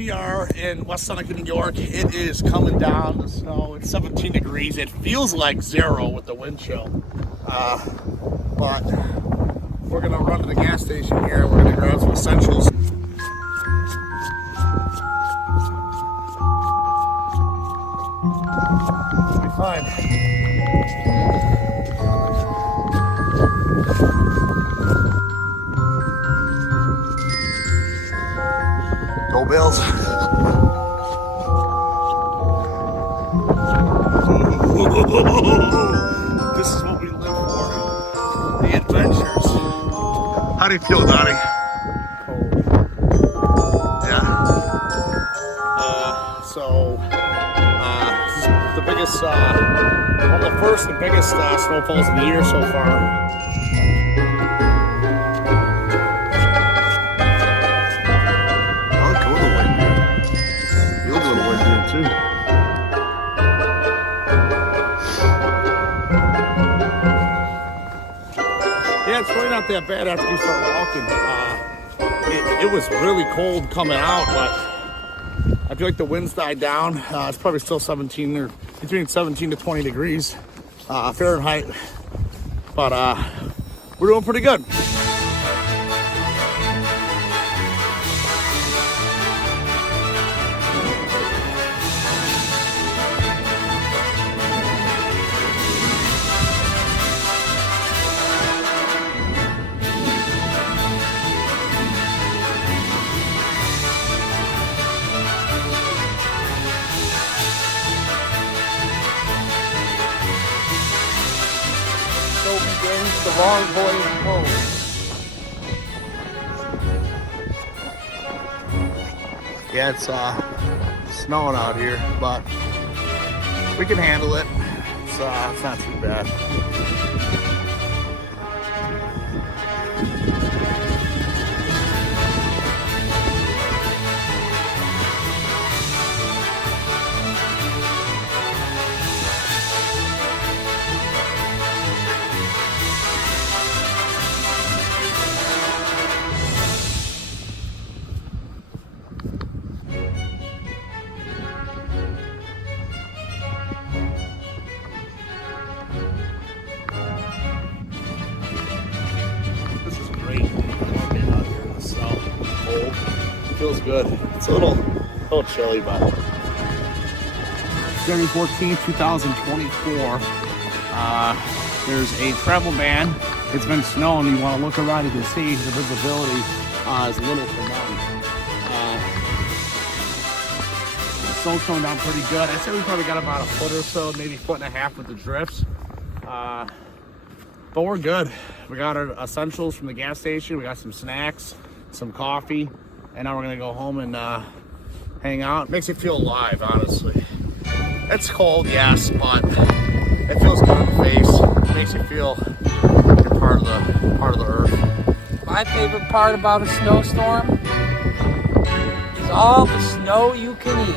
We are in West Seneca, New York. It is coming down, the snow. It's 17 degrees. It feels like 0 with the wind chill. But we're gonna run to the gas station here. We're gonna grab some essentials. It'll be fine. Go Bills. This is what we live for. The adventures. How do you feel, Donnie? Cold. Yeah. This is the biggest, one of the first and biggest snowfalls of the year so far. Yeah, it's really not that bad after you start walking. It was really cold coming out, but I feel like the winds died down. It's probably still 17 or between 17 to 20 degrees Fahrenheit, but we're doing pretty good. The long boy home. Yeah, it's snowing out here, but we can handle it. It's not too bad. Feels good. It's a little chilly, but January 14th, 2024. There's a travel ban. It's been snowing. You want to look around, you can see the visibility is little to none. The snow's coming down pretty good. I'd say we probably got about a foot or so, maybe 1.5 feet with the drifts. But we're good. We got our essentials from the gas station. We got some snacks, some coffee. And now we're gonna go home and hang out. Makes you feel alive, honestly. It's cold, yes, but it feels good on the face. It makes you feel you're part of the earth. My favorite part about a snowstorm is all the snow you can eat.